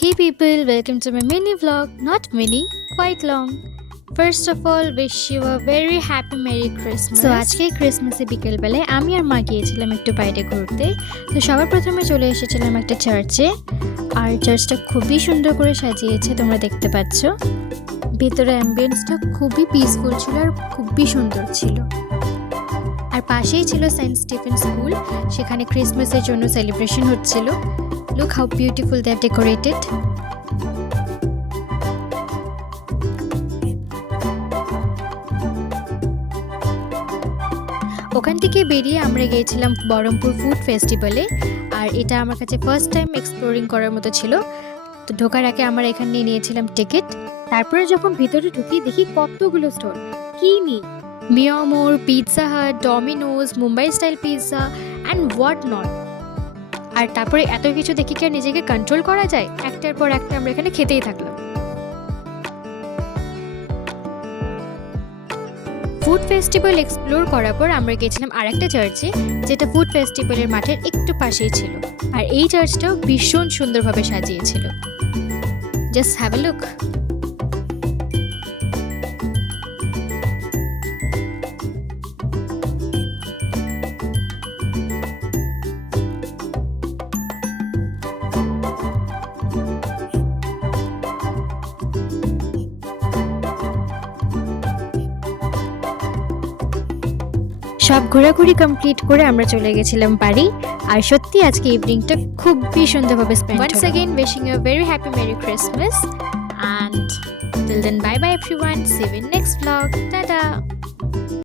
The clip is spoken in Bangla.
Hey people, welcome to my mini vlog. Not mini, quite long. First of all, wish you a very happy Merry Christmas. So আজকে ক্রিসমাসে বিকেলবেলায় আমি আর মা গিয়েছিলাম একটু বাইরে ঘুরতে। তো সবার প্রথমে চলে এসেছিলাম একটা চার্চে। আর চার্চটা খুবই সুন্দর করে সাজিয়েছে, তোমরা দেখতে পাচ্ছ। ভেতরে অ্যাম্বিয়েন্সটা খুবই পিসফুল ছিল আর খুবই সুন্দর ছিল। আর পাশেই ছিল সেন্ট স্টিফেন স্কুল, সেখানে ক্রিসমাসের জন্য সেলিব্রেশন হচ্ছিল। Look how beautiful they have decorated. ওখান থেকে বেরিয়ে আমরা গিয়েছিলাম বহরমপুর ফুড ফেস্টিভ্যালে। আর এটা আমার কাছে ফার্স্ট টাইম এক্সপ্লোরিং করার মতো ছিল। তো ঢোকার আগে আমরা এখানে নিয়েছিলাম টিকিট। তারপরে যখন ভিতরে ঢুকি দেখি কতগুলো স্টল, কি নি মিয়ামোর, pizza hut, Domino's, Mumbai style pizza and what not. আর তারপরে এত কিছু দেখি কি আর নিজেকে কন্ট্রোল করা যায়? একটার পর একটা আমরা এখানে খেতেই থাকলাম। ফুড ফেস্টিভ্যাল এক্সপ্লোর করার পর আমরা গেছিলাম আরেকটা চার্চে, যেটা ফুড ফেস্টিভ্যালের মাঠের একটু পাশেই ছিল। আর এই চার্চটাও ভীষণ সুন্দরভাবে সাজিয়েছিল। Just have a look. সব ঘোরাঘুরি কমপ্লিট করে আমরা চলে গেছিলাম বাড়ি। আর সত্যি আজকে ইভিনিংটা খুবই সুন্দরভাবে স্পেন্ড হলো। Once again wishing you a very happy Merry Christmas and till then bye bye everyone, see you in next vlog, tada.